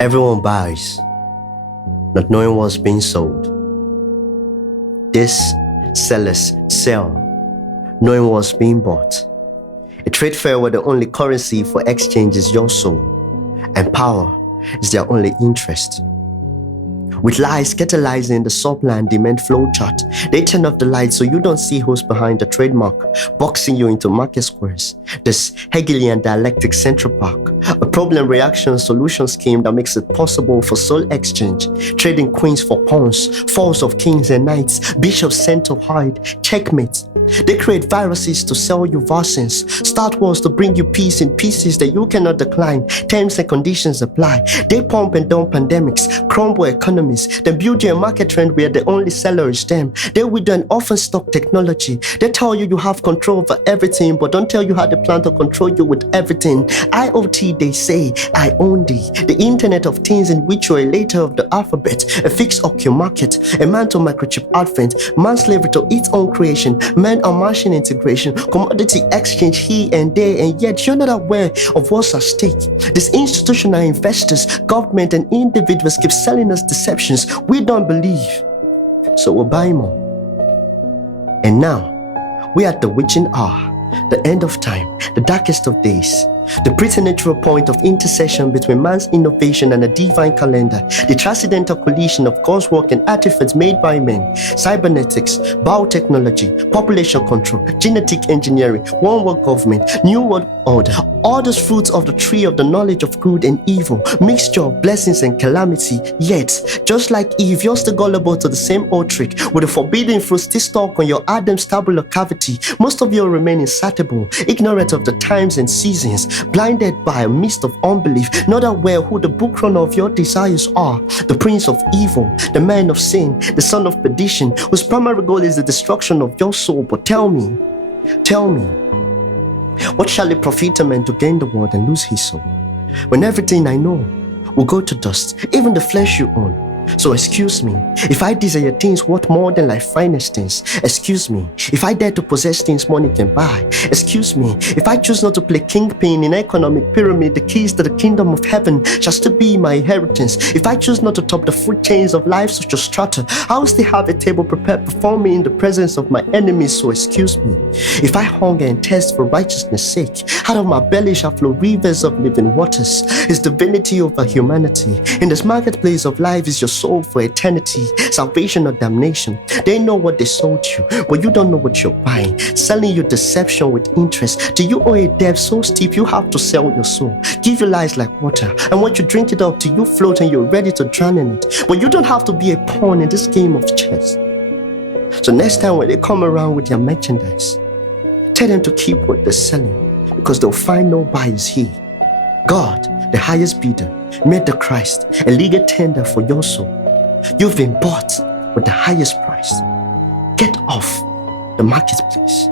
Everyone buys, not knowing what's being sold. These sellers sell, knowing what's being bought. A trade fair where the only currency for exchange is your soul, and power is their only interest. With lies catalyzing the supply and demand flow chart, they turn off the lights so you don't see who's behind the trademark, boxing you into market squares. This Hegelian dialectic central park, a problem reaction solution scheme that makes it possible for soul exchange, trading queens for pawns, falls of kings and knights, bishops sent to hide, checkmate. They create viruses to sell you vaccines, start wars to bring you peace in pieces that you cannot decline, terms and conditions apply. They pump and dump pandemics, crumble economies, then build you a market trend where the only seller is them. They withdraw an often stock technology. They tell you have control over everything, but don't tell you how they plan to control you with everything. IoT, they say, I own thee. The Internet of Things in which you're a letter of the alphabet, a fixed occupied market, a man to microchip advent, man slavery to its own creation, man and machine integration, commodity exchange here and there, and yet you're not aware of what's at stake. These institutional investors, government and individuals keep selling us deceptions we don't believe, so we'll buy more. And now, we're at the witching hour, the end of time, the darkest of days, the preternatural point of intersection between man's innovation and a divine calendar, the transcendental collision of God's work and artifacts made by men, cybernetics, biotechnology, population control, genetic engineering, one world government, new world order, all those fruits of the tree of the knowledge of good and evil, mixture of blessings and calamity. Yet, just like Eve, you're still gullible to the same old trick, with the forbidden fruit still stuck on your Adam's tabular cavity. Most of you remain insatiable, ignorant of the times and seasons, blinded by a mist of unbelief, not aware who the book runner of your desires are, the prince of evil, the man of sin, the son of perdition, whose primary goal is the destruction of your soul. But tell me, what shall it profit a man to gain the world and lose his soul, when everything I know will go to dust, even the flesh you own? So excuse me, if I desire things worth more than life's finest things. Excuse me, if I dare to possess things money can buy. Excuse me, if I choose not to play kingpin in economic pyramid, the keys to the kingdom of heaven shall still be my inheritance. If I choose not to top the food chains of life's social strata, I will still have a table prepared before me in the presence of my enemies. So excuse me, if I hunger and thirst for righteousness' sake, out of my belly shall flow rivers of living waters. His divinity over humanity. In this marketplace of life is your soul for eternity, salvation or damnation. They know what they sold you, but you don't know what you're buying, selling you deception with interest. Do you owe a debt so steep you have to sell your soul? Give your lies like water, and once you drink it up till you float and you're ready to drown in it. But you don't have to be a pawn in this game of chess. So next time when they come around with their merchandise, tell them to keep what they're selling, because they'll find no buyers here. God, the highest bidder, made the Christ a legal tender for your soul. You've been bought with the highest price. Get off the marketplace.